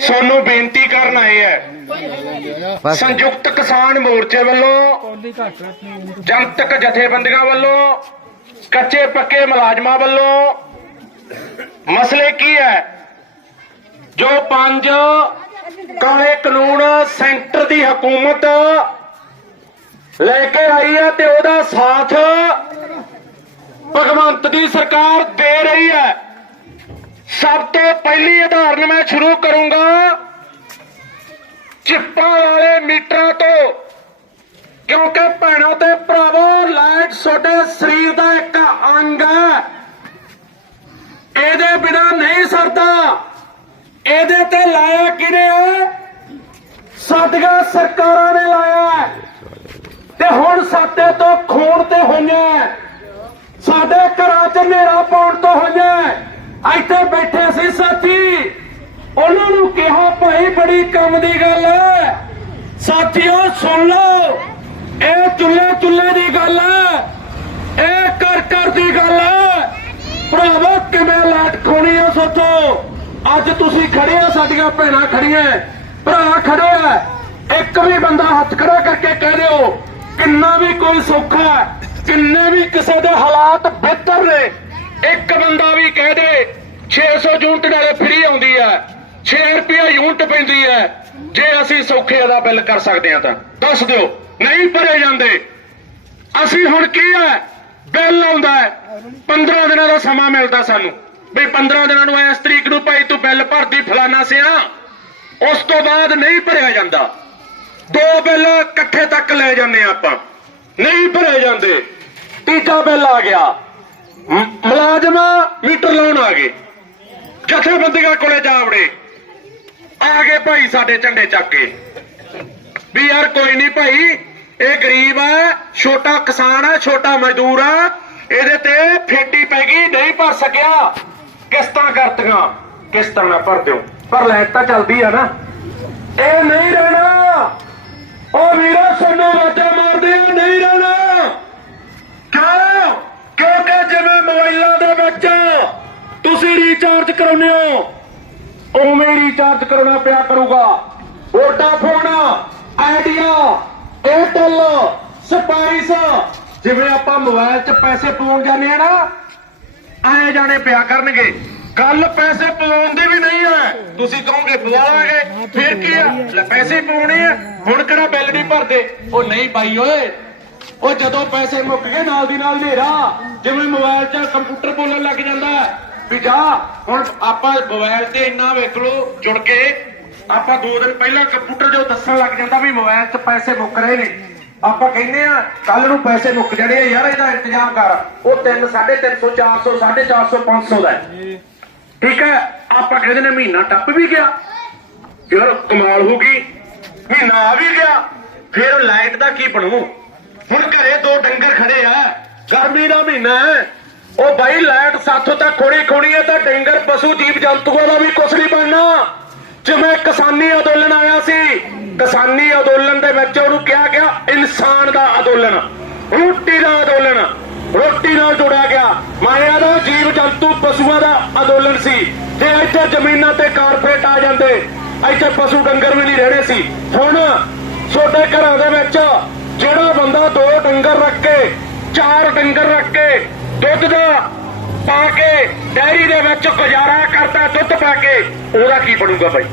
ਸੋਨੂੰ ਬੇਨਤੀ ਕਰਨ ਆਏ ਹੈ। ਸੰਯੁਕਤ ਕਿਸਾਨ ਮੋਰਚੇ ਵੱਲੋਂ ਜਨਤਕ ਜਥੇਬੰਦੀਆਂ ਵੱਲੋਂ ਕੱਚੇ ਪੱਕੇ ਮੁਲਾਜ਼ਮਾਂ ਵੱਲੋਂ ਮਸਲੇ ਕੀ ਹੈ? ਜੋ ਪੰਜ ਕਾਲੇ ਕਾਨੂੰਨ ਸੈਂਟਰ ਦੀ ਹਕੂਮਤ ਲੈ ਕੇ ਆਈ ਹੈ ਤੇ ਉਹਦਾ ਸਾਥ ਭਗਵੰਤ ਦੀ ਸਰਕਾਰ ਦੇ ਰਹੀ ਹੈ। ਸਭ ਤੋਂ ਪਹਿਲੀ ਉਦਾਹਰਨ ਮੈਂ ਸ਼ੁਰੂ ਕਰੂੰਗਾ। ਚਿੱਪਾਂ ਵਾਲੇ ਮੀਟਰਾਂ ਤੋਂ। ਕਿਉਂਕਿ ਭੈਣਾਂ ਤੇ ਭਰਾਵੋ, ਲਾਈਟ ਤੁਹਾਡੇ ਸਰੀਰ ਦਾ ਇੱਕ ਅੰਗ ਹੈ। ਇਹਦੇ ਬਿਨਾ ਨਹੀਂ ਸਰਦਾ। ਇਹਦੇ ਤੇ ਲਾਇਆ ਕਿਨੇ ਸਾਡੀਆਂ ਸਰਕਾਰਾਂ ਨੇ ਲਾਇਆ ਤੇ ਹੁਣ ਸਾਡੇ ਤੋਂ ਖੂਨ ਤੇ ਹੋਈਆਂ। ਸਾਡੇ ਘਰਾਂ 'ਚ ਹਨੇਰਾ ਪਾਉਣ ਤੋਂ ਹੋਈਆਂ ਹੈ। ਇੱਥੇ ਬੈਠੇ ਸੀ ਸਾਥੀ ਉਹਨਾਂ ਨੂੰ ਕਿਹਾ, ਭਾਈ, ਬੜੀ ਕੰਮ ਦੀ ਗੱਲ ਹੈ। ਸਾਥੀਓ, ਸੁਣ ਲਓ। ਇਹ ਚੁੱਲ੍ਹੇ ਚੁੱਲ੍ਹੇ ਦੀ ਗੱਲ ਹੈ। ਇਹ ਕਰ ਕਰ ਦੀ ਗੱਲ ਹੈ। ਭਰਾਵੋ, ਕਿਵੇਂ ਲਾਟ ਖੋਣੀ ਆ ਸੋਚੋ। ਅੱਜ ਤੁਸੀਂ ਖੜੇ ਆ, ਸਾਡੀਆਂ ਭੈਣਾਂ ਖੜੀਆਂ। ਭਰਾ ਖੜੇ ਆ। ਇੱਕ ਵੀ ਬੰਦਾ ਹੱਥ ਖੜਾ ਕਰਕੇ ਕਹਿ ਦਿਓ, ਕਿੰਨਾ ਵੀ ਕੋਈ ਸੌਖਾ ਕਿੰਨੇ ਵੀ ਕਿਸੇ ਦੇ ਹਾਲਾਤ ਬਿਹਤਰ ਨੇ। ਇੱਕ ਬੰਦਾ ਵੀ ਕਹਿ ਦੇ 600 ਯੂਨਿਟ ਨਾਲੇ ਫ੍ਰੀ ਆਉਂਦੀ ਹੈ। 6 ਰੁਪਏ ਯੂਨਿਟ ਪੈਂਦੀ ਹੈ। ਜੇ ਅਸੀਂ ਸੌਖੇ ਦਾ ਬਿੱਲ ਕਰ ਸਕਦੇ ਹਾਂ ਤਾਂ। ਦੱਸ ਦਿਓ, ਨਹੀਂ ਭਰੇ ਜਾਂਦੇ। ਅਸੀਂ ਹੁਣ ਕੀ ਹੈ? ਬਿੱਲ ਆਉਂਦਾ ਹੈ। 15 ਦਿਨਾਂ ਦਾ ਸਮਾਂ ਮਿਲਦਾ ਸਾਨੂੰ। ਵੀ 15 ਦਿਨਾਂ ਨੂੰ ਇਸ ਤਰੀਕ ਨੂੰ ਭਾਈ ਤੂੰ ਬਿੱਲ ਭਰਦੀ ਫਲਾਣਾ ਸਿਆ। ਉਸ ਤੋਂ ਬਾਅਦ ਨਹੀਂ ਭਰਿਆ ਜਾਂਦਾ। ਦੋ ਬਿੱਲ ਇਕੱਠੇ ਤੱਕ ਲੈ ਜਾਂਦੇ ਹਾਂ ਆਪਾਂ। ਨਹੀਂ ਭਰੇ ਜਾਂਦੇ। ਟੀਕਾ ਬਿੱਲ ਆ ਗਿਆ। ਮ- ਮੁਲਾਜ਼ਮ ਮੀਟਰ ਲਾਉਣ ਆ ਗਏ। ਜਥੇਬੰਦੀਆਂ ਕੋਲੇ ਜਾ ਵੜੇ। ਆ ਗਏ ਭਾਈ ਸਾਡੇ ਝੰਡੇ ਚੱਕ ਕੇ। ਵੀ ਯਾਰ ਕੋਈ ਨਹੀਂ ਭਾਈ, ਇਹ ਗਰੀਬ ਆ, ਛੋਟਾ ਕਿਸਾਨ ਆ, ਛੋਟਾ ਮਜ਼ਦੂਰ ਆ, ਇਹਦੇ ਤੇ ਫੇਟੀ ਪੈ ਗਈ, ਨਹੀਂ ਭਰ ਸਕਿਆ। ਕਿਸ਼ਤਾਂ ਕਰਤੀਆਂ। ਕਿਸ਼ਤਾਂ ਨਾ ਭਰ ਦਿਓ। ਪਰ ਲਾਈਟ ਤਾਂ ਚੱਲਦੀ ਆ ਨਾ। ਇਹ ਨਹੀਂ ਰਹਿਣਾ। ਉਹ ਵੀਰਾ ਸੋਨੂੰ ਵਾਜਾ ਮਾਰਦੇ ਆ, ਨਹੀਂ ਰਹਿਣਾ। ਕਿਉਂ? ਕਿਉਂਕਿ ਜਿਵੇਂ ਮੋਬਾਈਲਾਂ ਦੇ ਵਿੱਚ ਤੁਸੀਂ ਰੀਚਾਰਜ ਕਰਾਉਂਦੇ ਹੋ ਉਵੇਂ ਰੀਚਾਰਜ ਕਰਾਉਣਾ ਪਿਆ ਕਰੂਗਾ। ਵੋਡਾਫੋਨ ਆਈਡੀਆ ਏਅਰਟੈਲ ਸਪਾਈਸ ਜਿਵੇਂ ਆਪਾਂ ਮੋਬਾਈਲ 'ਚ ਪੈਸੇ ਪਾਉਣ ਜਾਂਦੇ ਆ ਨਾ ਆਏ ਜਾਣੇ ਪਿਆ ਕਰਨਗੇ। ਗੱਲ ਪੈਸੇ ਪਵਾਉਣ ਦੀ ਵੀ ਨਹੀਂ ਹੈ। ਤੁਸੀਂ ਕਹੋਗੇ ਪਵਾਵਾਂਗੇ ਫਿਰ ਕੀ ਆ? ਪੈਸੇ ਪਾਉਣੇ ਆ। ਹੁਣ ਕਿਹੜਾ ਬਿੱਲ ਨਹੀਂ ਭਰਦੇ? ਉਹ ਨਹੀਂ ਪਾਈ ਓਏ। ਉਹ ਜਦੋਂ ਪੈਸੇ ਮੁੱਕ ਗਏ, ਨਾਲ ਦੀ ਨਾਲ ਹਨੇਰਾ। ਜਿਵੇਂ ਮੋਬਾਈਲ 'ਚ ਕੰਪਿਊਟਰ ਬੋਲਣ ਲੱਗ ਜਾਂਦਾ ਵੀ ਜਾ, ਹੁਣ ਆਪਾਂ ਮੋਬਾਈਲ ਤੇ ਇੰਨਾ ਵੇਖ ਲਓ, ਜੁੜ ਕੇ, ਆਪਾਂ ਦੋ ਦਿਨ ਪਹਿਲਾਂ ਕੰਪਿਊਟਰ ਜੋ ਦੱਸਣ ਲੱਗ ਜਾਂਦਾ ਵੀ ਮੋਬਾਈਲ 'ਚ ਪੈਸੇ ਮੁੱਕ ਰਹੇ ਨੇ। ਆਪਾਂ ਕਹਿੰਦੇ ਆ ਕੱਲ ਨੂੰ ਪੈਸੇ ਮੁੱਕ ਜਾਣੇ ਆ, ਯਾਰ ਇਹਦਾ ਇੰਤਜ਼ਾਮ ਕਰ। ਉਹ 3 350 400 450 500 ਦਾ ਠੀਕ ਹੈ? ਆਪਾਂ ਕਹਿੰਦੇ ਨੇ ਮਹੀਨਾ ਟੱਪ ਵੀ ਗਿਆ। ਯਾਰ ਕਮਾਲ ਹੋ ਗਈ। ਮਹੀਨਾ ਆ ਵੀ ਗਿਆ। ਫਿਰ ਲਾਈਟ ਦਾ ਕੀ ਬਣੂ? ਹੁਣ ਘਰੇ ਦੋ ਡੰਗਰ ਖੜੇ ਆ। ਗਰਮੀ ਦਾ ਮਹੀਨਾ ਹੈ। ਉਹ ਬਾਈ, ਲਾਈਟ ਸਾਥੋਂ ਤਾਂ ਖੋਣੀ ਖੋਣੀ ਹੈ ਤਾਂ ਡੰਗਰ ਪਸ਼ੂ ਜੀਵ ਜੰਤੂਆਂ ਦਾ ਵੀ ਕੁਛ ਨਹੀਂ ਬਣਨਾ। ਜਿਵੇਂ ਕਿਸਾਨੀ ਅੰਦੋਲਨ ਆਇਆ ਸੀ, ਕਿਸਾਨੀ ਅੰਦੋਲਨ ਦੇ ਵਿੱਚ ਉਹਨੂੰ ਕਿਹਾ ਗਿਆ ਇਨਸਾਨ ਦਾ ਅੰਦੋਲਨ, ਰੋਟੀ ਦਾ ਅੰਦੋਲਨ, ਰੋਟੀ ਨਾਲ ਜੁੜਿਆ ਗਿਆ। ਮਾਇਆ ਦਾ ਜੀਵ ਜੰਤੂ ਪਸ਼ੂਆਂ ਦਾ ਅੰਦੋਲਨ ਸੀ। ਜੇ ਇੱਥੇ ਜ਼ਮੀਨਾਂ ਤੇ ਕਾਰਪੇਟ ਆ ਜਾਂਦੇ, ਇੱਥੇ ਪਸ਼ੂ ਡੰਗਰ ਵੀ ਨਹੀਂ ਰਹਿਣੇ ਸੀ। ਹੁਣ ਛੋਟੇ ਘਰਾਂ ਦੇ ਵਿੱਚ ਜਿਹੜਾ ਬੰਦਾ ਦੋ ਡੰਗਰ ਰੱਖ ਕੇ, ਚਾਰ ਡੰਗਰ ਰੱਖ ਕੇ ਦੁੱਧ ਦਾ ਪਾ ਕੇ ਡੈਰੀ ਦੇ ਵਿੱਚ ਗੁਜ਼ਾਰਾ ਕਰਦਾ ਦੁੱਧ ਪਾ ਕੇ, ਉਹਦਾ ਕੀ ਬਣੂਗਾ ਬਾਈ?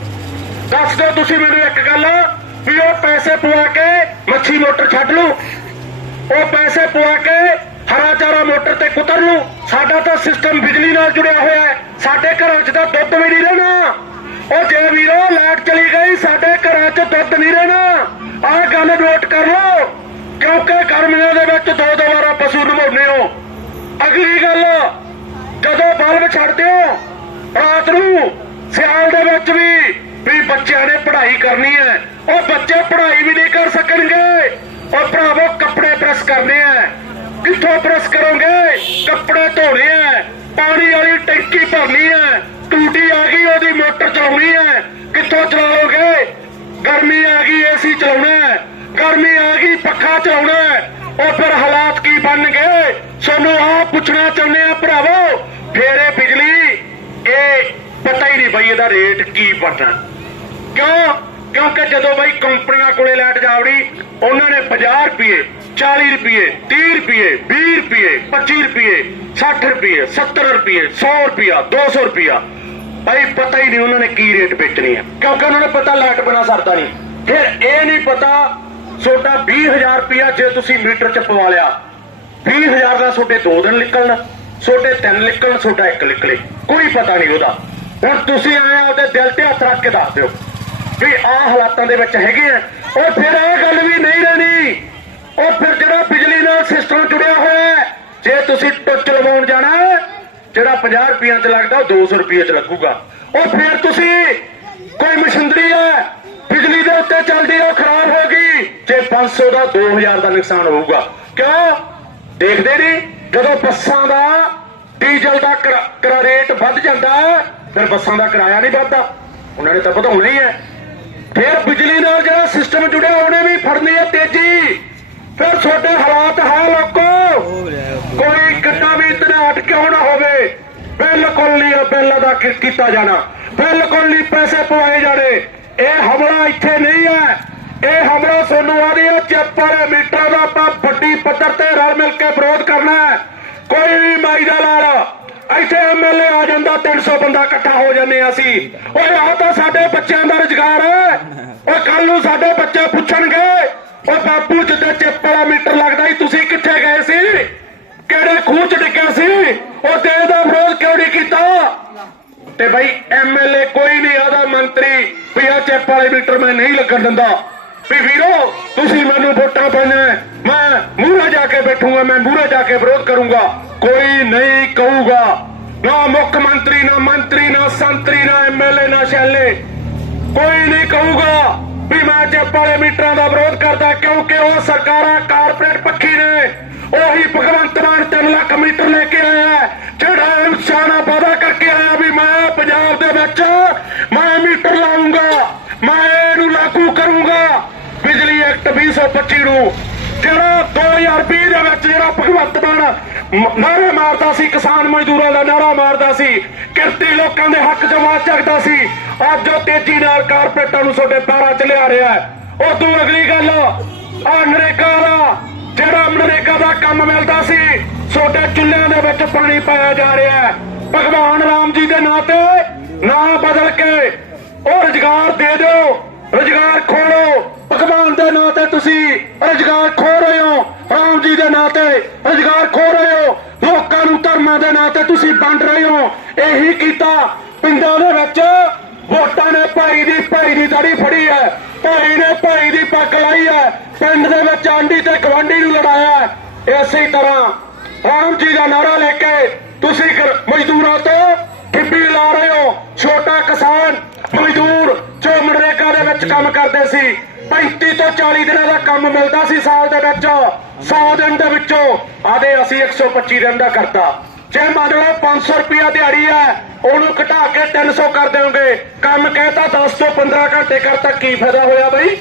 ਦੱਸ ਦਿਓ ਤੁਸੀਂ ਮੈਨੂੰ ਇੱਕ ਗੱਲ, ਵੀ ਉਹ ਪੈਸੇ ਪਵਾ ਕੇ ਮੱਛੀ ਮੋਟਰ ਛੱਡ ਲੂ ਉਹ ਪੈਸੇ ਪਵਾ ਕੇ ਹਰਾ ਚਾਰਾ ਮੋਟਰ ਤੇ ਕੁਤਰ ਲੂ ਸਾਡਾ ਤਾਂ ਸਿਸਟਮ ਬਿਜਲੀ ਨਾਲ ਜੁੜਿਆ ਹੋਇਆ ਹੈ, ਸਾਡੇ ਘਰਾਂ 'ਚ ਤਾਂ ਦੁੱਧ ਵੀ ਨਹੀਂ ਰਹਿਣਾ। ਉਹ ਜੇ ਵੀਰੋ, ਲਾਈਟ ਚਲੀ ਗਈ, ਸਾਡੇ ਘਰਾਂ 'ਚ ਦੁੱਧ ਨਹੀਂ ਰਹਿਣਾ। ਆਹ ਗੱਲ ਨੋਟ ਕਰ ਲਓ, ਕਿਉਂਕਿ ਗਰਮੀਆਂ ਦੇ ਵਿੱਚ ਦੋ ਦੋ ਵਾਰਾ ਪਸ਼ੂ ਨਮਾਉਂਦੇ ਹੋ। ਅਗਲੀ ਗੱਲ, ਜਦੋਂ ਬਲਬ ਛੱਡ ਦਿਓ ਰਾਤ ਨੂੰ ਸਿਆਲ ਦੇ ਵਿੱਚ ਵੀ ਵੀ ਬੱਚਿਆਂ ਨੇ ਪੜ੍ਹਾਈ ਕਰਨੀ ਹੈ, ਉਹ ਬੱਚੇ ਪੜ੍ਹਾਈ ਵੀ ਨਹੀਂ ਕਰ ਸਕਣਗੇ। ਉਹ ਭਰਾਵੋ, ਕੱਪੜੇ ਪ੍ਰੈਸ ਕਰਨੇ ਆ ਕਿੱਥੋਂ ਪ੍ਰੈਸ ਕਰੋਗੇ? ਕੱਪੜੇ ਧੋਣੇ ਆ ਪਾਣੀ ਵਾਲੀ ਟੈਂਕੀ ਭਰਨੀ ਹੈ, ਟੂਟੀ ਆ ਗਈ, ਉਹਦੀ ਮੋਟਰ ਚਲਾਉਣੀ ਹੈ। ਕਿੱਥੋਂ ਚਲਾਓਗੇ? ਗਰਮੀ ਆ ਗਈ ਏਸੀ ਚਲਾਉਣਾ ਗਰਮੀ ਆ ਗਈ, ਪੱਖਾ ਚਲਾਉਣਾ ਉਹ ਫਿਰ ਹਾਲਾਤ ਕੀ ਬਣਨਗੇ ਸਾਨੂੰ ਆਹ ਪੁੱਛਣਾ ਚਾਹੁੰਦੇ ਆ, ਭਰਾਵੋ। ਫੇਰ ਬਿਜਲੀ, ਇਹ ਪਤਾ ਹੀ ਨਹੀਂ ਬਈ ਇਹਦਾ ਰੇਟ ਕੀ ਬਣਨਾ। ਕਿਉਂ? ਕਿਉਂਕਿ ਜਦੋਂ ਬਈ ਕੰਪਨੀਆਂ ਕੋਲੇ ਲਾਈਟ ਜਾਵੜੀ, ਉਹਨਾਂ ਨੇ 50 ਰੁਪਏ 40 ਰੁਪਏ 30 ਰੁਪਏ 20 ਰੁਪਏ 25 ਰੁਪਏ 60 ਰੁਪਏ 70 ਰੁਪਏ 100 ਰੁਪਿਆ 200 ਰੁਪਿਆ ਭਾਈ ਪਤਾ ਹੀ ਨਹੀਂ ਉਹਨਾਂ ਨੇ ਕੀ ਰੇਟ ਵੇਚਣੀ ਹੈ ਕਿਉਂਕਿ ਉਹਨਾਂ ਨੂੰ ਪਤਾ ਲਾਈਟ ਬਿਨਾ ਸਰਦਾ ਨਹੀਂ। ਫਿਰ ਇਹ ਨਹੀਂ ਪਤਾ ਛੋਟਾ 20000 ਰੁਪਿਆ ਜੇ ਤੁਸੀਂ ਮੀਟਰ ਚ ਪਵਾ ਲਿਆ। 20000 ਦਾ ਛੋਟੇ 2 ਦਿਨ ਨਿਕਲਣ ਛੋਟੇ 3 ਨਿਕਲਣ ਛੋਟਾ 1 ਨਿਕਲੇ। ਕੋਈ ਪਤਾ ਨਹੀਂ ਉਹਦਾ। ਹੁਣ ਤੁਸੀਂ ਆਏ ਉਹਦੇ ਦਿਲ ਤੇ ਹੱਥ ਰੱਖ ਕੇ ਦੱਸ ਦਿਓ ਵੀ ਆਹ ਹਾਲਾਤਾਂ ਦੇ ਵਿੱਚ ਹੈਗੇ ਆ। ਉਹ ਫਿਰ ਇਹ ਗੱਲ ਵੀ ਨਹੀਂ ਰਹਿਣੀ। ਉਹ ਫਿਰ ਜਿਹੜਾ ਬਿਜਲੀ ਨਾਲ ਸਿਸਟਮ ਜੁੜਿਆ ਹੋਇਆ ਹੈ, ਜੇ ਤੁਸੀਂ ਟੁੱਚ ਲਵਾਉਣ ਜਾਣਾ, ਜਿਹੜਾ 50 ਰੁਪਈਆ ਚ ਲੱਗਦਾ, ਉਹ 200 ਰੁਪਏ ਚ ਲੱਗੂਗਾ। ਉਹ ਫਿਰ ਤੁਸੀਂ ਕੋਈ ਮਸ਼ੀਨਰੀ ਹੈ ਬਿਜਲੀ ਦੇ ਉੱਤੇ ਚੱਲਦੀ ਉਹ ਖਰਾਬ ਹੋ ਗਈ। ਜੇ 500 ਦਾ 2000 ਦਾ ਨੁਕਸਾਨ ਹੋਊਗਾ। ਕਿਉਂ? ਦੇਖਦੇ ਨਹੀਂ, ਜਦੋਂ ਬੱਸਾਂ ਦਾ ਡੀਜ਼ਲ ਦਾ ਕਿਰਾ- ਰੇਟ ਵੱਧ ਜਾਂਦਾ, ਫਿਰ ਬੱਸਾਂ ਦਾ ਕਿਰਾਇਆ ਨਹੀਂ ਵੱਧਦਾ। ਉਹਨਾਂ ਨੇ ਤਾਂ ਵਧਾਉਣਾ ਹੀ ਹੈ। ਫਿਰ ਬਿਜਲੀ ਨਾਲ ਜਿਹੜਾ ਸਿਸਟਮ ਜੁੜਿਆ, ਉਹਨੇ ਵੀ ਫੜਨੀ ਹੈ ਤੇਜ਼ੀ। ਫਿਰ ਤੁਹਾਡੇ ਹਾਲਾਤ ਹੈ ਲੋਕੋ। ਕੋਈ ਗੱਡਾ ਵੀ ਧਨਾਟ ਕਿਉਂ ਨਾ ਹੋਵੇ? ਬਿਲਕੁਲ ਨਹੀਂ ਇਹ ਬਿੱਲ ਅਦਾ ਕੀਤਾ ਜਾਣਾ। ਬਿਲਕੁਲ ਨਹੀਂ, ਪੈਸੇ ਪਵਾਏ ਜਾਣੇ। ਇਹ ਹਮਲਾ ਇੱਥੇ ਨਹੀਂ ਹੈ। ਇਹ ਹਮਲਾ ਸੋਨੂੰ ਆਦੀ ਹੈ ਚੱਪਰ ਮੀਟਰ ਦਾ ਆਪਾਂ ਵੱਡੀ ਪੱਧਰ ਤੇ ਰਲ ਮਿਲ ਕੇ ਵਿਰੋਧ ਕਰਨਾ ਹੈ। ਕੋਈ ਵੀ ਮਾਈ ਦਾ ਲਾਲ, ਇੱਥੇ ਐਮਐਲਏ ਆ ਜਾਂਦਾ 300 ਬੰਦਾ ਇਕੱਠਾ ਹੋ ਜਾਂਦੇ ਹਾਂ ਅਸੀਂ। ਓਏ, ਆਹ ਤਾਂ ਸਾਡੇ ਬੱਚਿਆਂ ਦਾ ਰੁਜ਼ਗਾਰ ਹੈ। ਓਏ ਕੱਲ ਨੂੰ ਸਾਡੇ ਬੱਚੇ ਪੁੱਛਣਗੇ, ਓਏ, ਬਾਪੂ, ਜਿੱਦੇ ਚਿੱਪ ਵਾਲਾ ਮੀਟਰ ਲੱਗਦਾ ਸੀ, ਤੁਸੀਂ ਕਿੱਥੇ ਗਏ ਸੀ? ਕਿਹੜੇ ਖੂਹ ਚ ਡਿੱਗੇ ਸੀ? ਉਹ ਤੇ ਦਾ ਵਿਰੋਧ ਕਿਉਂ ਨਹੀਂ ਕੀਤਾ? ਤੇ ਬਈ ਐਮਐਲਏ ਕੋਈ ਨਹੀਂ, ਆਦਾ ਮੰਤਰੀ। ਵੀ ਆ ਚਿੱਪ ਵਾਲੇ ਮੀਟਰ ਮੈਂ ਨਹੀਂ ਲੱਗਣ ਦਿੰਦਾ। ਵੀ ਵੀਰੋ, ਤੁਸੀਂ ਮੈਨੂੰ ਵੋਟਾਂ ਪਾਉਣਾ ਮੈਂ ਮੂਹਰੇ ਜਾ ਕੇ ਬੈਠੂਗਾ, ਮੈਂ ਮੂਹਰੇ ਜਾ ਕੇ ਵਿਰੋਧ ਕਰੂੰਗਾ। ਕੋਈ ਨਹੀਂ ਕਹੂਗਾ। ਨਾ ਮੁੱਖ ਮੰਤਰੀ, ਨਾ ਮੰਤਰੀ, ਨਾ ਸੰਤਰੀ, ਨਾ ਐਮਐਲਏ ਨਾ ਸ਼ੈਲੇ। ਕੋਈ ਨਹੀਂ ਕਹੂਗਾ ਵੀ ਮੈਂ ਚੈਪ ਵਾਲੇ ਮੀਟਰਾਂ ਦਾ ਵਿਰੋਧ ਕਰਦਾ, ਕਿਉਂਕਿ ਉਹ ਸਰਕਾਰਾਂ, ਕਾਰਪੋਰੇਟ ਪੱਖੀ ਨੇ। ਉਹੀ ਭਗਵੰਤ ਮਾਨ 3 ਲੱਖ ਮੀਟਰ ਲੈ ਕੇ ਆਇਆ ਜਿਹੜਾ ਇਨਸਾਨ ਸਿਆਣਾ ਕਰਕੇ ਆਇਆ ਵੀ ਮੈਂ ਪੰਜਾਬ ਦੇ ਵਿੱਚ ਮੈਂ ਮੀਟਰ ਲਾਉਂਗਾ ਮੈਂ ਇਹਨੂੰ ਲਾਗੂ ਕਰੂੰਗਾ, ਬਿਜਲੀ ਐਕਟ 2025 ਨੂੰ, ਜਿਹੜਾ 2020 ਦੇ ਵਿੱਚ ਜਿਹੜਾ ਭਗਵੰਤ ਮਾਨ ਮ- ਨਾਅਰੇ ਮਾਰਦਾ ਸੀ, ਕਿਸਾਨ ਮਜ਼ਦੂਰਾਂ ਦਾ ਨਾਅਰਾ ਮਾਰਦਾ ਸੀ, ਕਿਰਤੀ ਲੋਕਾਂ ਦੇ ਹੱਕ ਜਮਾ ਚੱਕਦਾ ਸੀ, ਅੱਜ ਉਹ ਤੇਜ਼ੀ ਨਾਲ ਕਾਰਪੋਰੇਟਾਂ ਨੂੰ ਤੁਹਾਡੇ ਪੈਰਾਂ 'ਚ ਲਿਆ ਰਿਹਾ ਹੈ। ਉਦੋਂ ਅਗਲੀ ਗੱਲ, ਆ ਨਰੇਗਾ ਦਾ ਜਿਹੜਾ ਨਰੇਗਾ ਦਾ ਕੰਮ ਮਿਲਦਾ ਸੀ, ਤੁਹਾਡੇ ਚੁੱਲ੍ਹਿਆਂ ਦੇ ਵਿੱਚ ਪਾਣੀ ਪਾਇਆ ਜਾ ਰਿਹਾ ਹੈ। ਭਗਵਾਨ ਰਾਮ ਜੀ ਦੇ ਨਾਂ ਤੇ ਨਾਂ ਬਦਲ ਕੇ ਉਹ ਰੁਜ਼ਗਾਰ ਦੇ ਦਿਓ, ਰੁਜ਼ਗਾਰ ਖੋਲੋ ਭਗਵਾਨ ਦੇ ਨਾਂ ਤੇ ਤੁਸੀਂ ਰੁਜ਼ਗਾਰ ਖੋ ਰਹੇ ਹੋ, ਰਾਮ ਜੀ ਦੇ ਨਾਂ ਤੇ ਰੁਜ਼ਗਾਰ ਖੋ ਰਹੇ ਹੋ, ਲੋਕਾਂ ਨੂੰ ਧਰਮਾਂ ਦੇ ਨਾਂ ਤੇ ਤੁਸੀਂ ਵੰਡ ਰਹੇ ਹੋ। ਇਹੀ ਕੀਤਾ ਪਿੰਡਾਂ ਦੇ ਵਿੱਚ ਵੋਟਾਂ ਨੇ ਭਾਈ ਦੀ ਭਾਈ ਦੀ ਦਾੜੀ ਫੜੀ ਹੈ, ਭਾਈ ਨੇ ਭਾਈ ਦੀ ਪੱਗ ਲਾਈ ਹੈ। ਪਿੰਡ ਦੇ ਵਿੱਚ ਆਂਡੀ ਤੇ ਗਵਾਂਢੀ ਨੂੰ ਲੜਾਇਆ ਇਸੇ ਤਰ੍ਹਾਂ ਰਾਮ ਜੀ ਦਾ ਨਾਰਾ ਲੈ ਕੇ ਤੁਸੀਂ ਮਜ਼ਦੂਰਾਂ ਤੋਂ ਠਿੱਬੀ ਲਾ ਰਹੇ ਹੋ। ਛੋਟਾ ਕਿਸਾਨ ਮਜ਼ਦੂਰ ਜੋ ਮਨਰੇਗਾ ਦੇ ਵਿੱਚ ਕੰਮ ਕਰਦੇ ਸੀ 35 ਤੋਂ 40 ਦਿਨਾਂ ਦਾ ਕੰਮ ਮਿਲਦਾ ਸੀ ਸਾਲ ਦੇ ਵਿੱਚ। 100 ਦਿਨ ਦੇ ਵਿੱਚੋਂ ਆਦੇ ਅਸੀਂ 125 ਦਿਨ ਦਾ ਕਰਤਾ। ਜੇ ਮੰਨ ਲਓ 500 ਰੁਪਿਆ ਦਿਹਾੜੀ ਹੈ, ਉਹਨੂੰ ਘਟਾ ਕੇ 300 ਕਰ ਦਿਓਗੇ। ਕੰਮ ਕਹਿਤਾ 10 ਤੋਂ 15 ਘੰਟੇ ਕਰਤਾ ਕੀ ਫਾਇਦਾ ਹੋਇਆ ਬਈ?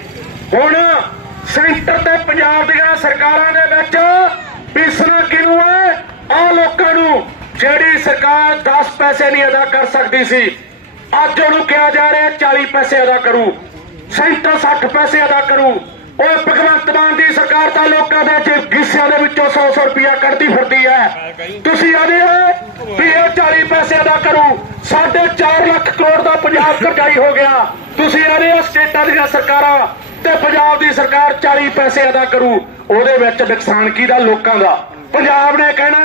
ਹੁਣ ਸੈਂਟਰ ਤੇ ਪੰਜਾਬ ਦੀਆਂ ਸਰਕਾਰਾਂ ਦੇ ਵਿੱਚ ਪੀਸਣਾ ਕਿਹਨੂੰ ਹੈ? ਆ ਲੋਕਾਂ ਨੂੰ ਜਿਹੜੀ ਸਰਕਾਰ 10 ਪੈਸੇ ਨਹੀਂ ਅਦਾ ਕਰ ਸਕਦੀ ਸੀ, ਅੱਜ ਉਹਨੂੰ ਕਿਹਾ ਜਾ ਰਿਹਾ 40 ਪੈਸੇ ਅਦਾ ਕਰੂ, ਸੈਂਟਰ 60 ਪੈਸੇ ਅਦਾ ਕਰੂ। ਉਹ ਭਗਵੰਤ ਮਾਨ ਦੀ ਸਰਕਾਰ ਤਾਂ ਲੋਕਾਂ ਦੇ ਜੇ ਦੇ ਵਿੱਚੋਂ 100 100 ਰੁਪਇਆ ਕੱਢਦੀ ਫਿਰਦੀ ਹੈ। ਤੁਸੀਂ ਆਦੇ ਹੋ ਵੀ ਇਹ 40 ਪੈਸੇ ਅਦਾ ਕਰੂ, ਸਾਢੇ 4 ਲੱਖ ਕਰੋੜ ਦਾ ਪੰਜਾਬ ਕਰਜ਼ਾਈ ਹੋ ਗਿਆ। ਤੁਸੀਂ ਆਦੇ ਹੋ ਸਟੇਟਾਂ ਦੀਆਂ ਸਰਕਾਰਾਂ ਤੇ ਪੰਜਾਬ ਦੀ ਸਰਕਾਰ 40 ਪੈਸੇ ਅਦਾ ਕਰੂ, ਉਹਦੇ ਵਿੱਚ ਨੁਕਸਾਨ ਕਿਹਦਾ ਲੋਕਾਂ ਦਾ? ਪੰਜਾਬ ਨੇ ਕਹਿਣਾ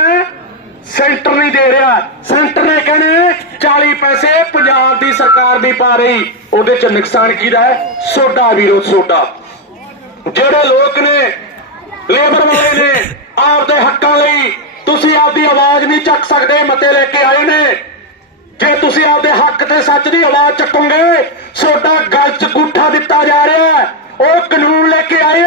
ਸੈਂਟਰ ਨਹੀਂ ਦੇ ਰਿਹਾ। ਸੈਂਟਰ ਨੇ ਕਹਿਣਾ 40 ਪੈਸੇ ਪੰਜਾਬ ਦੀ ਸਰਕਾਰ ਦੀ ਪਾ ਰਹੀ। ਉਹਦੇ ਚ ਨੁਕਸਾਨ ਕਿਹਦਾ ਹੈ? ਸੋਡਾ ਵੀਰੋ, ਸੋਡਾ। ਜਿਹੜੇ ਲੋਕ ਨੇ, ਲੇਬਰ ਵਾਲੇ ਨੇ, ਆਪਦੇ ਹੱਕਾਂ ਲਈ ਤੁਸੀਂ ਆਪਦੀ ਆਵਾਜ਼ ਨਹੀਂ ਚੱਕ ਸਕਦੇ, ਮਤੇ ਲੈ ਕੇ ਆਏ ਨੇ। ਜੇ ਤੁਸੀਂ ਆਪਦੇ ਹੱਕ ਤੇ ਸੱਚ ਦੀ ਆਵਾਜ਼ ਚੱਕੋਗੇ ਤੁਹਾਡਾ ਗਲ 'ਚ ਗੁੱਠਾ ਦਿੱਤਾ ਜਾ ਰਿਹਾ ਉਹ ਕਾਨੂੰਨ ਲੈ ਕੇ ਆਏ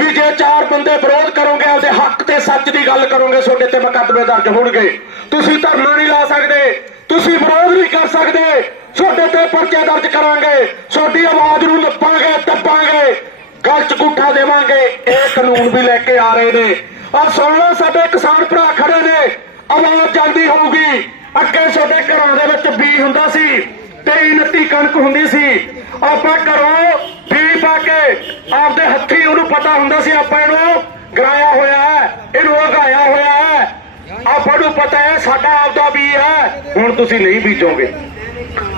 ਹੈ ਜੇ ਚਾਰ ਬੰਦੇ ਵਿਰੋਧ ਕਰੋਗੇ, ਆਪਦੇ ਹੱਕ ਤੇ ਸੱਚ ਦੀ ਗੱਲ ਕਰੋਗੇ, ਤੁਹਾਡੇ ਤੇ ਮੁਕੱਦਮੇ ਦਰਜ ਹੋਣਗੇ। ਤੁਸੀਂ ਧਰਨਾ ਨਹੀਂ ਲਾ ਸਕਦੇ, ਤੁਸੀਂ ਵਿਰੋਧ ਨਹੀਂ ਕਰ ਸਕਦੇ। ਤੁਹਾਡੇ ਤੇ ਪਰਚੇ ਦਰਜ ਕਰਾਂਗੇ, ਤੁਹਾਡੀ ਆਵਾਜ਼ ਨੂੰ ਨੱਪਾਂਗੇ ਟੱਪਾਂਗੇ ਗਲ 'ਚ ਗੁੱਠਾ ਦੇਵਾਂਗੇ। ਇਹ ਕਾਨੂੰਨ ਵੀ ਲੈ ਕੇ ਆ ਰਹੇ ਨੇ। ਆ ਸੁਣ ਲਓ, ਸਾਡੇ ਕਿਸਾਨ ਭਰਾ ਖੜੇ ਨੇ। ਆਵਾਜ਼ ਜਾਂਦੀ ਹੋਊਗੀ। ਅੱਗੇ ਤੁਹਾਡੇ ਘਰਾਂ ਦੇ ਵਿੱਚ ਬੀ ਹੁੰਦਾ ਸੀ 23 29 ਕਣਕ ਹੁੰਦੀ ਸੀ। ਆਪਾਂ ਘਰੋਂ ਆਪਦੇ ਹੱਥੀ ਉਹਨੂੰ ਪਤਾ ਹੁੰਦਾ ਸੀ ਆਪਾਂ ਇਹਨੂੰ ਗਰਾਇਆ ਹੋਇਆ ਹੈ, ਇਹਨੂੰ ਉਗਾਇਆ ਹੋਇਆ ਹੈ। ਆਪਾਂ ਨੂੰ ਪਤਾ ਹੈ ਸਾਡਾ ਆਪਦਾ ਬੀ ਹੈ। ਹੁਣ ਤੁਸੀਂ ਨਹੀਂ ਬੀਜੋਗੇ।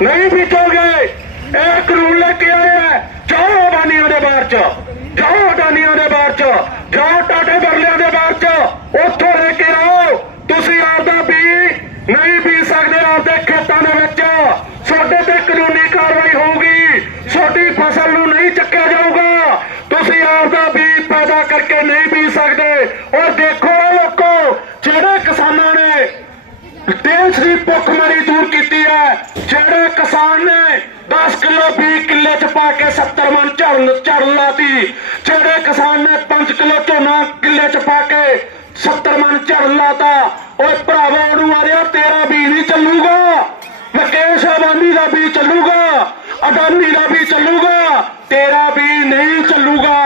ਨਹੀਂ ਬੀਜੋਗੇ। ਇਹ ਕਾਨੂੰਨ ਲੈ ਕੇ ਆਏ ਹੈ। ਜਾਓ ਅਡਾਨੀਆਂ ਦੇ ਬਾਹਰ ਚ। ਜਾਓ ਅਡਾਨੀਆਂ ਦੇ ਬਾਹਰ ਚ। ਜਾਓ ਟਾਟੇ ਬਰਲਿਆਂ ਦੇ ਬਾਹਰ ਚ। ਉੱਥੋਂ ਲੈ ਕੇ ਆਓ। ਤੁਸੀਂ ਆਪਦਾ ਬੀ ਨਹੀਂ ਬੀਜ ਸਕਦੇ ਆਪਦੇ ਖੇਤਾਂ ਦੇ ਵਿੱਚ। ਤੁਹਾਡੇ ਤੇ ਕਾਨੂੰਨੀ ਕਾਰਵਾਈ ਹੋਊਗੀ ਤੁਹਾਡੀ ਫਸਲ ਨੂੰ ਨਹੀਂ ਚੱਕਿਆ ਜਾਊਗਾ ਤੁਸੀਂ ਆਪਦਾ ਬੀਜ ਪੈਦਾ ਕਰਕੇ ਨਹੀਂ ਬੀਜ ਸਕਦੇ ਔਰ ਦੇਖੋ ਇਹ ਲੋਕੋ ਜਿਹੜੇ ਕਿਸਾਨਾਂ ਨੇ ਦੇਸ਼ ਦੀ ਭੁੱਖਮਰੀ ਦੂਰ ਕੀਤੀ ਹੈ। ਜਿਹੜੇ ਕਿਸਾਨ ਨੇ 10 ਕਿਲੋ 20 ਕਿੱਲੇ ਚ ਪਾ ਕੇ 70 ਮਣ ਝੜ ਝੜ ਲਾਤੀ, ਜਿਹੜੇ ਕਿਸਾਨ ਨੇ 5 ਕਿਲੋ ਝੋਨਾ ਕਿੱਲੇ ਚ ਪਾ ਕੇ 70 ਮਣ ਝੜ ਲਾਤਾ, ਓਏ ਭਰਾਵਾ, ਉਹਨੂੰ ਆ ਰਿਹਾ, ਤੇਰਾ ਵੀ ਨਹੀਂ ਚੱਲੂਗਾ। ਮੁਕੇਸ਼ ਅਬਾਨੀ ਦਾ ਵੀ ਚੱਲੂਗਾ, ਅਡਾਨੀ ਦਾ ਵੀ ਚੱਲੂਗਾ, ਤੇਰਾ ਵੀ ਨਹੀਂ ਚੱਲੂਗਾ।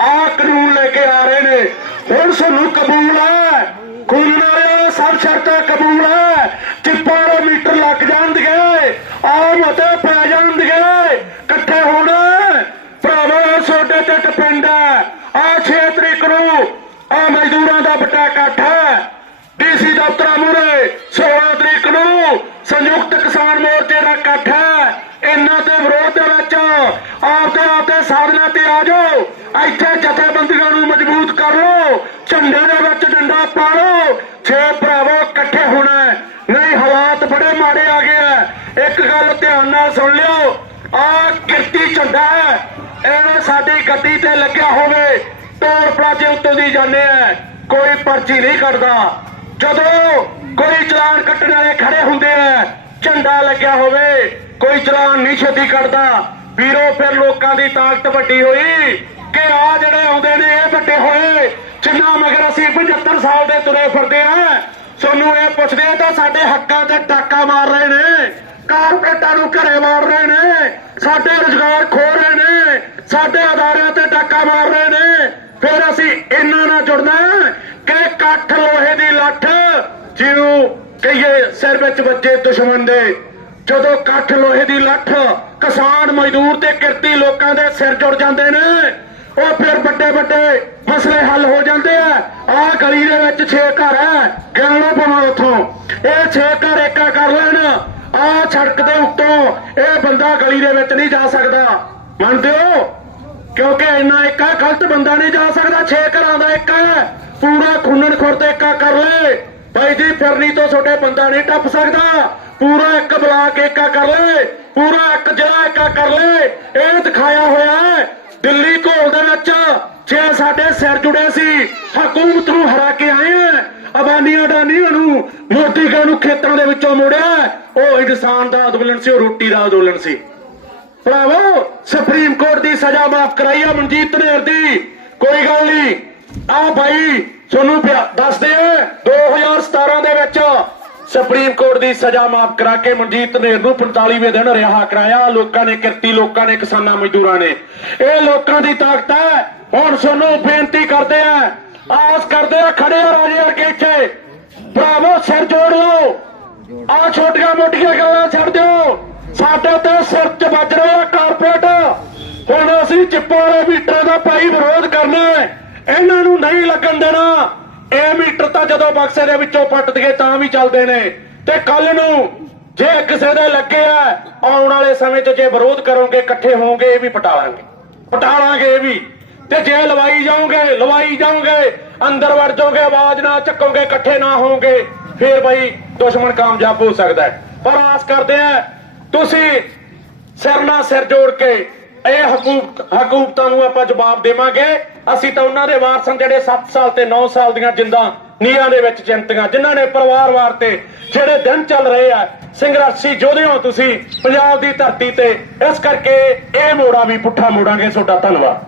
ਆ ਕਾਨੂੰਨ ਲੈ ਕੇ ਆ ਰਹੇ ਨੇ। ਹੁਣ ਸਾਨੂੰ ਕਬੂਲ ਹੈ ਖੂਨ ਨਾਲੇ ਸਭ ਸ਼ਰਤਾਂ ਕਬੂਲ ਹੈ ਚਿੱਪਾਂ ਵਾਲੇ ਮੀਟਰ ਲੱਗ ਜਾਣਗੇ ਆਮ ਅਤੇ ਪੈ ਜਾਣਗੇ ਇਕੱਠੇ ਹੋਣਾ ਭਰਾਵਾ ਛੋਟੇ ਤੇ ਟਪਿੰਡ ਹੈ ਆ 6 ਤਰੀਕ ਨੂੰ ਆ ਮਜ਼ਦੂਰਾਂ ਦਾ ਵੱਡਾ ਇਕੱਠ ਹੈ ਡੀਸੀ ਦਫ਼ਤਰਾਂ ਮੂਹਰੇ। 16 ਤਰੀਕ ਨੂੰ ਸੰਯੁਕਤ ਕਿਸਾਨ ਮੋਰਚੇ ਦਾ ਇਕੱਠ ਹੈ। ਇਹਨਾਂ ਦੇ ਵਿਰੋਧ ਦੇ ਵਿੱਚ ਆਪਦੇ ਆਪਦੇ ਸਾਧਨਾਂ ਤੇ ਆ ਜਾਓ। ਇੱਥੇ ਜਥੇਬੰਦੀਆਂ ਨੂੰ ਮਜ਼ਬੂਤ ਕਰ ਲਓ। ਝੰਡੇ ਦੇ ਵਿੱਚ ਡੰਡਾ ਪਾ ਲਓ। ਛੇ ਭਰਾਵੋ ਇਕੱਠੇ ਹੋਣਾ ਨਹੀਂ, ਹਾਲਾਤ ਬੜੇ ਮਾੜੇ ਆ ਗਏ ਆ ਇੱਕ ਗੱਲ ਧਿਆਨ ਨਾਲ ਸੁਣ ਲਿਓ। ਆ ਕਿਰਤੀ ਝੰਡਾ ਹੈ। ਇਹ ਸਾਡੀ ਗੱਡੀ ਤੇ ਲੱਗਿਆ ਹੋਵੇ। ਟੋਲ ਪਲਾਜ਼ੇ ਉੱਤੋਂ ਦੀ ਜਾਂਦੇ ਆ ਕੋਈ ਪਰਚੀ ਨਹੀਂ ਕੱਢਦਾ। ਜਦੋਂ ਕੋਈ ਚਲਾਨ ਕੱਟਣ ਵਾਲੇ ਖੜੇ ਹੁੰਦੇ ਆ, ਝੰਡਾ ਲੱਗਿਆ ਹੋਵੇ, ਕੋਈ ਚਲਾਨ ਨਹੀਂ ਛੇਤੀ ਕੱਢਦਾ। ਵੀਰੋ, ਫਿਰ ਲੋਕਾਂ ਦੀ ਤਾਕਤ ਵੱਡੀ ਹੋਈ ਕਿ ਆ ਜਿਹੜੇ ਆਉਂਦੇ ਨੇ, ਇਹ ਵੱਡੇ ਹੋਏ, ਜਿੰਨਾ ਮਗਰ ਅਸੀਂ 75 ਸਾਲ ਦੇ ਤੁਰੇ ਫਿਰਦੇ ਆ। ਸਾਨੂੰ ਇਹ ਪੁੱਛਦੇ ਆ, ਤਾਂ ਸਾਡੇ ਹੱਕਾਂ ਤੇ ਟਾਕਾ ਮਾਰ ਰਹੇ ਨੇ ਕਾਰਪੋਰੇਟਾਂ ਨੂੰ ਘਰੇ ਮਾਰ ਰਹੇ ਨੇ, ਸਾਡੇ ਰੁਜ਼ਗਾਰ ਖੋ ਰਹੇ ਨੇ, ਸਾਡੇ ਅਦਾਰਿਆਂ ਤੇ ਟਾਕਾ ਮਾਰ ਰਹੇ ਨੇ। ਫਿਰ ਅਸੀਂ ਇਹਨਾਂ ਨਾਲ ਜੁੜਨਾ ਕਿ ਕੱਠ ਲੋਹੇ ਦੀ ਲੱਠ ਜਿਹਨੂੰ ਕਹੀਏ ਸਿਰ ਵਿੱਚ ਵੱਜੇ ਦੁਸ਼ਮਣ ਦੇ। ਜਦੋਂ ਕੱਠ ਲੋਹੇ ਦੀ ਲੱਠ ਕਿਸਾਨ ਮਜ਼ਦੂਰ ਤੇ ਕਿਰਤੀ ਲੋਕਾਂ ਦੇ ਸਿਰ ਜੁੜ ਜਾਂਦੇ ਨੇ, ਉਹ ਫਿਰ ਵੱਡੇ ਵੱਡੇ ਮਸਲੇ ਹੱਲ ਹੋ ਜਾਂਦੇ ਆ। ਆਹ ਗਲੀ ਦੇ ਵਿੱਚ 6 ਘਰ ਹੈ ਗਿਣਨਾ ਲਓ ਭਾਵੇਂ ਉੱਥੋਂ। ਇਹ 6 ਘਰ ਏਕਾ ਕਰ ਲੈਣ। ਆਹ ਸੜਕ ਦੇ ਉੱਤੋਂ ਇਹ ਬੰਦਾ ਗਲੀ ਦੇ ਵਿੱਚ ਨਹੀਂ ਜਾ ਸਕਦਾ। ਮੰਨਦੇ ਹੋ? ਕਿਉਂਕਿ ਇੰਨਾ ਇੱਕ ਹੈ, ਗਲਤ ਬੰਦਾ ਨਹੀਂ ਜਾ ਸਕਦਾ 6 ਘਰਾਂ ਦਾ ਇੱਕ ਪੂਰਾ ਖੁੰਨਣ ਖੁਰਦ ਏਕਾ ਕਰ ਲੈ। ਭਾਈ ਜੀ ਫਿਰਨੀ ਤੋਂ ਛੋਟੇ ਬੰਦਾ ਨਹੀਂ ਟੱਪ ਸਕਦਾ। ਪੂਰਾ ਇੱਕ ਬਲਾਕ ਏਕਾ ਕਰ ਲੈ। ਪੂਰਾ ਇੱਕ ਜ਼ਿਲ੍ਹਾ ਏਕਾ ਕਰ ਲੈ। ਇਹ ਦਿਖਾਇਆ ਹੋਇਆ ਹੈ ਦਿੱਲੀ ਘੋਲ ਦੇ ਵਿੱਚ ਛੇ ਸਾਡੇ ਸਿਰ ਜੁੜੇ ਸੀ। ਹਕੂਮਤ ਨੂੰ ਹਰਾ ਕੇ ਆਏ ਆ। ਅਬਾਨੀਆਂ ਅਡਾਨੀਆਂ ਨੂੰ ਮੋਦੀ ਕਾ ਨੂੰ ਖੇਤਾਂ ਦੇ ਵਿੱਚੋਂ ਮੋੜਿਆ। ਉਹ ਇਨਸਾਨ ਦਾ ਅੰਦੋਲਨ ਸੀ ਉਹ ਰੋਟੀ ਦਾ ਅੰਦੋਲਨ ਸੀ। ਭਰਾਵੋ ਸੁਪਰੀਮ ਕੋਰਟ ਦੀ ਸਜ਼ਾ ਮਾਫ ਕਰਾਈ ਆ ਮਨਜੀਤ ਧਨੇਰ ਦੀ। ਕੋਈ ਗੱਲ ਨਹੀਂ ਆ ਭਾਈ ਤੁਹਾਨੂੰ ਪਿਆ ਦੱਸਦੇ ਆ 2017 ਦੇ ਵਿੱਚ ਸੁਪਰੀਮ ਕੋਰਟ ਦੀ ਸਜ਼ਾ ਮਾਫ ਕਰਾ ਕੇ ਮਨਜੀਤ ਧਨੇਰ ਨੂੰ 45ਵੇਂ ਦਿਨ ਰਿਹਾ ਕਰਾਇਆ। ਲੋਕਾਂ ਨੇ ਕਿਰਤੀ, ਲੋਕਾਂ ਨੇ ਕਿਸਾਨਾਂ, ਮਜ਼ਦੂਰਾਂ ਨੇ। ਇਹ ਲੋਕਾਂ ਦੀ ਤਾਕਤ ਹੈ। ਹੁਣ ਤੁਹਾਨੂੰ ਬੇਨਤੀ ਕਰਦੇ ਆ। ਆਸ ਕਰਦੇ ਆ ਖੜੇ ਆ ਰਾਜੇ ਵਰਗੇ ਇੱਥੇ। ਭਰਾਵੋ, ਸਿਰ ਜੋੜ ਲਓ। ਆ ਛੋਟੀਆਂ ਮੋਟੀਆਂ ਗੱਲਾਂ ਛੱਡ ਦਿਓ। ਸਾਡੇ ਤੇ ਸਿਰ 'ਚ ਵੱਜ ਰਿਹਾ ਕਾਰਪੋਰੇਟ ਹੁਣ ਅਸੀਂ ਚਿੱਪਾਂ ਵਾਲੇ ਮੀਟਰ ਦਾ ਭਾਈ ਵਿਰੋਧ ਕਰਨਾ ਹੈ ਇਹਨਾਂ ਨੂੰ ਨਹੀਂ ਲੱਗਣ ਦੇਣਾ। ਇਹ ਮੀਟਰ ਤਾਂ ਜਦੋਂ ਬਕਸੇ ਦੇ ਵਿੱਚੋਂ ਫਟ ਦਗੇ ਤਾਂ ਵੀ ਚੱਲਦੇ ਨੇ। ਤੇ ਕੱਲ ਨੂੰ ਜੇ ਕਿਸੇ ਦੇ ਲੱਗੇ ਆ, ਆਉਣ ਵਾਲੇ ਸਮੇਂ 'ਚ ਜੇ ਵਿਰੋਧ ਕਰੋਗੇ, ਇਕੱਠੇ ਹੋਵੋਗੇ, ਇਹ ਵੀ ਪਟਾਲਾਂਗੇ ਪਟਾਲਾਂਗੇ ਇਹ ਵੀ। ਤੇ ਜੇ ਲਵਾਈ ਜਾਓਗੇ ਲਵਾਈ ਜਾਓਗੇ, ਅੰਦਰ ਵੜ ਜਾਓਗੇ, ਆਵਾਜ਼ ਨਾ ਚੱਕੋਗੇ, ਇਕੱਠੇ ਨਾ ਹੋਵੋਗੇ, ਫੇਰ ਭਾਈ ਦੁਸ਼ਮਣ ਕਾਮਯਾਬ ਹੋ ਸਕਦਾ ਪਰ ਆਸ ਕਰਦੇ ਆ, ਤੁਸੀਂ ਸਿਰ ਨਾਲ ਸਿਰ ਜੋੜ ਕੇ, ਇਹ ਹਕੂਮਤ ਹਕੂਮਤਾਂ ਨੂੰ ਆਪਾਂ ਜਵਾਬ ਦੇਵਾਂਗੇ। ਅਸੀਂ ਤਾਂ ਉਹਨਾਂ ਦੇ ਵਾਰਸਾਂ ਜਿਹੜੇ 7 ਸਾਲ ਤੇ 9 ਸਾਲ ਦੀਆਂ ਜਿੰਦਾਂ ਨੀਹਾਂ ਦੇ ਵਿੱਚ ਚਿੰਤੀਆਂ, ਜਿਨ੍ਹਾਂ ਨੇ ਪਰਿਵਾਰ ਵਾਰ ਤੇ ਜਿਹੜੇ ਦਿਨ ਚੱਲ ਰਹੇ ਆ, ਸੰਘਰਸ਼ੀ ਯੋਧੇ ਹੋ ਤੁਸੀਂ ਪੰਜਾਬ ਦੀ ਧਰਤੀ ਤੇ ਇਸ ਕਰਕੇ ਇਹ ਮੋੜਾ ਵੀ ਪੁੱਠਾ ਮੋੜਾਂਗੇ, ਤੁਹਾਡਾ ਧੰਨਵਾਦ।